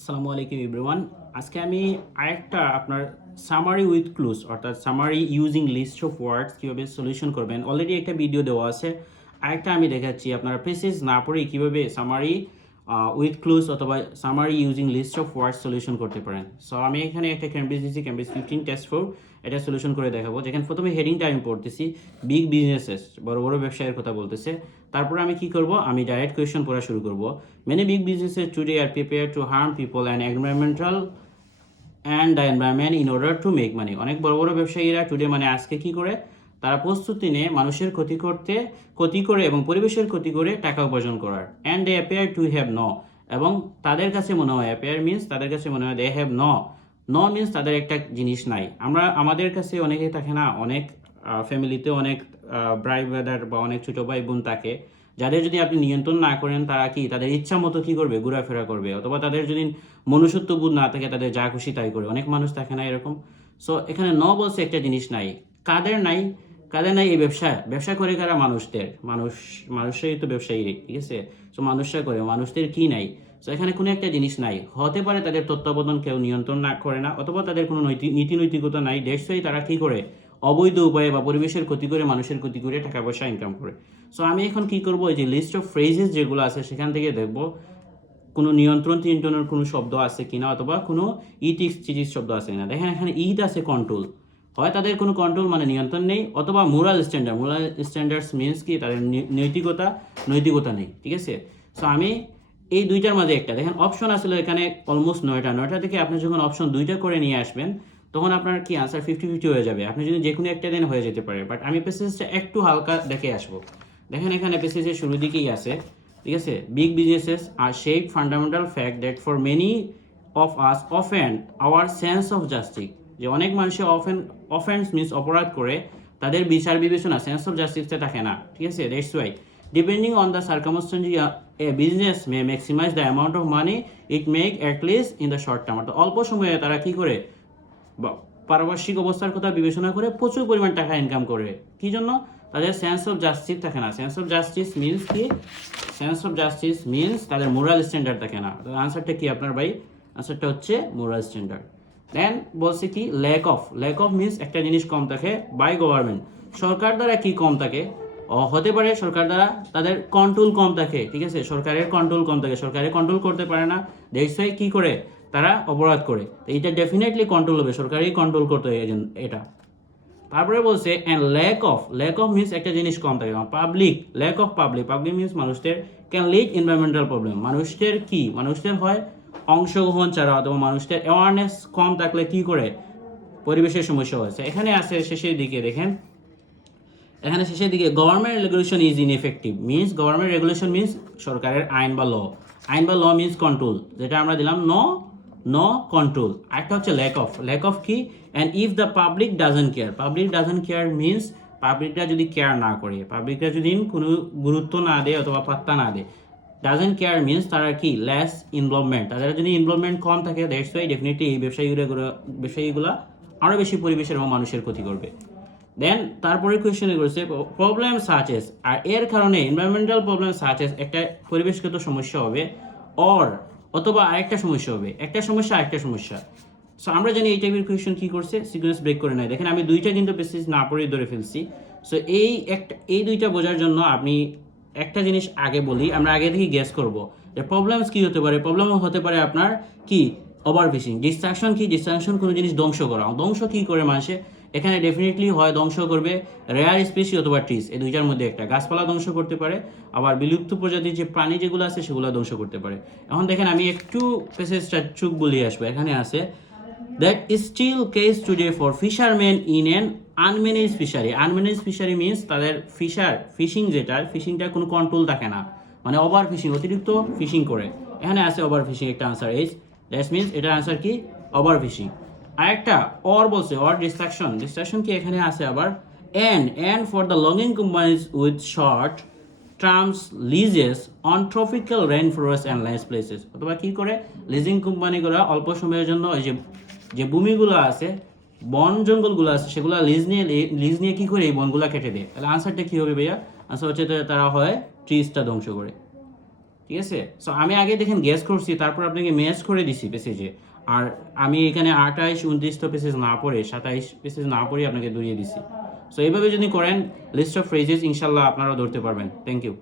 আসসালামু আলাইকুম এভরিওয়ান। আজকে আমি আরেকটা আপনার সামারি উইথ ক্লুজ অর্থাৎ summary using list of words কীভাবে সলিউশন করবেন অলরেডি একটা ভিডিও দেওয়া আছে। আরেকটা আমি দেখাচ্ছি আপনারা প্যাসেজ না পড়ে কীভাবে সামারি উইথ ক্লুজ অথবা summary using list of words solution করতে পারেন। সো আমি এখানে একটা ক্যামব্রিজ দিচ্ছি, ক্যামব্রিজ 15 টেস্ট 4 এটা সলিউশন করে দেখাবো। যেখানে প্রথমে হেডিংটা আমি পড়তেছি বিগ বিজনেসেস, বড় বড় ব্যবসায়ের কথা বলতেছে। তারপর আমি কি করব, আমি ডাইরেক্ট কোয়েশ্চন পড়া শুরু করব। Many big businesses today are prepare to harm people and environmental and the environment in order to make money. অনেক বড় বড় ব্যবসায়ীরা টুডে মানে আজকে কি করে, তারা প্রস্তুতি নিয়ে মানুষের ক্ষতি করে এবং পরিবেশের ক্ষতি করে টাকা উপার্জন করার। And they appear to have no, এবং তাদের কাছে মনে হয়, অ্যাপিয়ার মিনস তাদের কাছে মনে হয়, they have no, no means তাদের একটা জিনিস নাই। আমাদের কাছে অনেকেই থাকে না, অনেক ফ্যামিলিতে অনেক ভাই ব্রাদার বা অনেক ছোটো ভাই বোন থাকে, যাদের যদি আপনি নিয়ন্ত্রণ না করেন তারা কি তাদের ইচ্ছা মতো কী করবে, ঘোরাফেরা করবে, অথবা তাদের যদি মনুষ্যত্ববোধ না থাকে তাদের যা খুশি তাই করে। অনেক মানুষ থাকে না এরকম। সো এখানে ন বলছে একটা জিনিস নাই। কাদের নাই? কাদের নাই? এই ব্যবসা করে কারা? মানুষেরই তো ব্যবসায়ী, ঠিক আছে? সো মানুষরা করে, মানুষদের কি নাই? সো এখানে কোনো একটা জিনিস নাই। হতে পারে তাদের তত্ত্বাবধান কেউ নিয়ন্ত্রণ না করে না, অথবা তাদের কোনো নীতি নৈতিকতা নাই। দেশই তারা কী করে, অবৈধ উপায়ে বা পরিবেশের ক্ষতি করে, মানুষের ক্ষতি করে টাকা পয়সা ইনকাম করে। সো আমি এখন কি করব, এই যে লিস্ট অফ ফ্রেজেস যেগুলো আছে সেখান থেকে দেখব কোনো নিয়ন্ত্রণের কোনো শব্দ আছে কিনা, অথবা কোনো চিজিস শব্দ আছে কিনা। দেখেন এখানে আছে কন্ট্রোল, হয় তাদের কোনো কন্ট্রোল মানে নিয়ন্ত্রণ নেই, অথবা মোরাল স্ট্যান্ডার্ডস মিনস কি তাদের নৈতিকতা নেই, ঠিক আছে? সো আমি এই দুইটার মাঝে একটা দেখেন অপশন আসলে এখানে অলমোস্ট 9টা থেকে আপনি যখন অপশন 2টা করে নিয়ে আসবেন তখন আপনার কি আনসার 50-50 হয়ে যাবে। আপনি যদি যে কোনো একটা দিন হয়ে যেতে পারে, বাট আমি প্যাসেজটা একটু হালকা দেখে আসবো। দেখেন এখানে প্যাসেজের শুরু দিকেই আছে, ঠিক আছে? Big businesses are shape fundamental fact that for many of us often our sense of justice, যে অনেক মানুষের অফেন্স মিনস অপরাধ করে, তাদের বিচার বিবেচনা সেন্স অফ জাস্টিসটা থাকে না, ঠিক আছে? That's why depending on the circumstances a business may maximise the amount of money it make at least in the short term. অর্থাৎ অল্প সময়ে তারা কি করে, পারিপার্শ্বিক অবস্থার কথা বিবেচনা করে প্রচুর পরিমাণ টাকা ইনকাম করে। কি জন্য? তাদের সেন্স অফ জাস্টিস থাকে না। সেন্স অফ জাস্টিস মিনস কি? সেন্স অফ জাস্টিস মিনস তাদের মোরাল স্ট্যান্ডার্ড থাকে না। আনসারটা কি আপনার ভাই? আনসারটা হচ্ছে মোরাল স্ট্যান্ডার্ড। দেন বলছে কি ল্যাক অফ মিনস একটা জিনিস কম থাকে বাই গভর্নমেন্ট, সরকার দ্বারা কি কম থাকে? হতে পারে সরকার দ্বারা তাদের কন্ট্রোল কম থাকে, ঠিক আছে? সরকারের কন্ট্রোল কম থাকে, সরকারের কন্ট্রোল করতে পারে না, দেশই কি করে, তারা অপরাধ করে। তো এটা ডেফিনেটলি কন্ট্রোল হবে, সরকারই কন্ট্রোল করতে হয় এটা। তারপরে বলছে অ্যান্ড ল্যাক অফ মিনস একটা জিনিস কম থাকে। পাবলিক মিনস মানুষদের ক্যান লিড এনভায়রনমেন্টাল প্রবলেম। মানুষদের হয় অংশগ্রহণ ছাড়া, অথবা মানুষদের অ্যাওয়ারনেস কম থাকলে কি করে, পরিবেশের সমস্যা হয়েছে। এখানে আছে শেষের দিকে, দেখেন এখানে শেষের দিকে government regulation is ineffective means, government regulation means সরকারের আইন বা ল মিনস কন্ট্রোল, যেটা আমরা দিলাম নো কন্ট্রোল। একটা হচ্ছে ল্যাক অফ কি, and if the public doesn't care means পাবলিকরা যদি কেয়ার না করে, পাবলিকরা যদি কোনো গুরুত্ব না দেয় অথবা পাত্তা না দেয়। ডাজেন্ট কেয়ার মিনস তারা কি লেস ইনভলভমেন্ট, তাদের যদি ইনভলভমেন্ট কম থাকে, দ্যাটস ওয়াই ডেফিনেটলি এই ব্যবসায়ীগুলো আরও বেশি পরিবেশের এবং মানুষের ক্ষতি করবে। দেন তারপরে কোয়েশ্চেনে করেছে প্রবলেম সাচেস, আর এর কারণে এনভায়রনমেন্টাল প্রবলেম সাচেস একটা পরিবেশগত সমস্যা হবে, অথবা আরেকটা সমস্যা হবে, একটা সমস্যা। সো আমরা জানি এই টাইপের কোয়েশ্চেন কি করছে, সিকোয়েন্স ব্রেক করে নেয়। দেখেন আমি দুইটা কিন্তু বেসিস না পড়েই ধরে ফেলছি। সো এই দুইটা বোঝার জন্য আপনি একটা জিনিস আগে বলি, আমরা আগে থেকে গেস করব যে প্রবলেমস কি হতে পারে। প্রবলেম হতে পারে আপনার কি ওভারফিশিং। ডিস্ট্রাকশন কোনো জিনিস ধ্বংস কি করে মানুষে, এখানে ডেফিনেটলি হয় ধ্বংস করবে রেয়ার স্পিসি অথবা ট্রিজ, এই দুইটার মধ্যে একটা। গাছপালা ধ্বংস করতে পারে, আবার বিলুপ্ত প্রজাতির যে প্রাণী যেগুলো আছে সেগুলো ধ্বংস করতে পারে। এখন দেখেন আমি একটু পেসেজটা চুপ বলিয়ে আসবো। এখানে আছে that is still case today for fisherman in an unmanage fishery means তাদের ফিশিংটা কোনো কন্ট্রোল থাকে না, মানে ওভার ফিশিং, অতিরিক্ত ফিশিং করে। এখানে আছে ওভার ফিশিং, একটা আনসার ইজ, দ্যাট মিনস এটার আনসার কি, ওভার ফিশিং। আরেকটা বলছে ডিস্ট্রাকশন কি এখানে আছে আবার, and for the logging companies with short terms leases on tropical rainforests and land places, অথবা কি করে লিজিং কোম্পানিগুলো অল্প সময়ের জন্য ওই যে ভূমিগুলো আছে, বন জঙ্গলগুলো আছে, সেগুলো লিজ নিয়ে কি করে এই বনগুলো কেটে দেয়। তাহলে আনসারটা কি হবে ভাইয়া? আনসার হচ্ছে তারা হয় ট্রিজটা ধ্বংস করে। ঠিক আছে? সো আমি আগে দেখেন গ্যাস করছি, তারপর আপনাকে ম্যাচ করে দিছি প্যাসেজে। আর আমি এখানে 28 29 তো প্যাসেজ না পড়ে 27 প্যাসেজ না পড়ে আপনাকে ধরিয়ে দিছি। সো এইভাবে যদি করেন লিস্ট অফ ফ্রেজেস ইনশাল্লাহ আপনারা ধরতে পারবেন। Thank you.